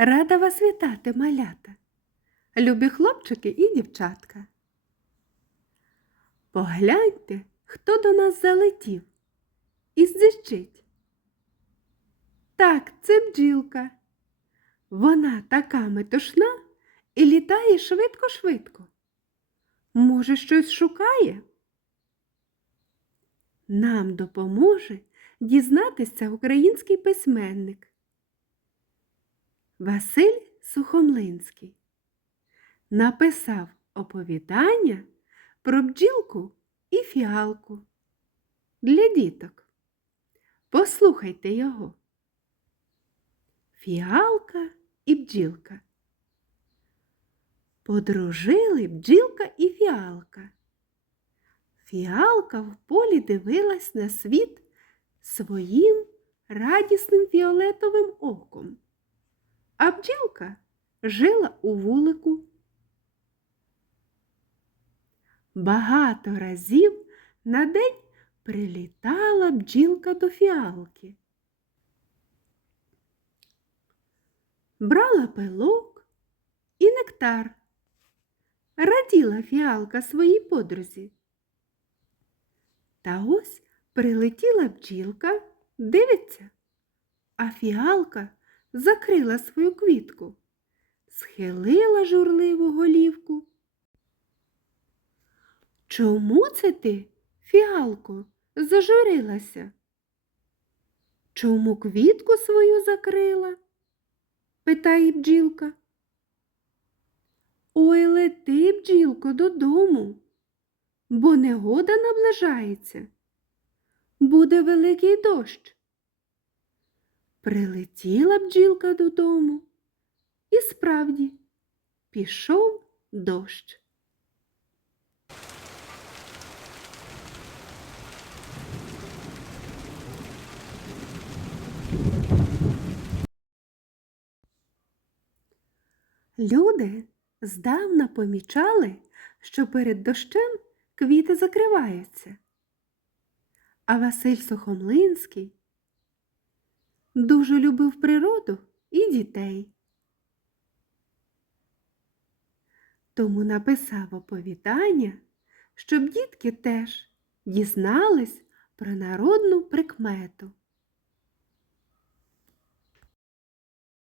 Рада вас вітати, малята, любі хлопчики і дівчатка. Погляньте, хто до нас залетів і здищить. Так, це бджілка. Вона така метушна і літає швидко-швидко. Може, щось шукає? Нам допоможе дізнатися український письменник. Василь Сухомлинський написав оповідання про бджілку і фіалку для діток. Послухайте його. Фіалка і бджілка. Подружили бджілка і фіалка. Фіалка в полі дивилась на світ своїм радісним фіолетовим оком бджілка жила у вулику. Багато разів на день прилітала бджілка до фіалки. Брала пилок і нектар. Раділа фіалка своїй подрузі. Та ось прилетіла бджілка, дивиться, а фіалка закрила свою квітку, схилила журливу голівку. Чому це ти, фіалко, зажурилася? Чому квітку свою закрила? питає бджілка. Ой, лети, бджілко, додому, бо негода наближається. Буде великий дощ. Прилетіла бджілка додому, і справді пішов дощ. Люди здавна помічали, що перед дощем квіти закриваються. А Василь Сухомлинський дуже любив природу і дітей. Тому написав оповідання, щоб дітки теж дізнались про народну прикмету.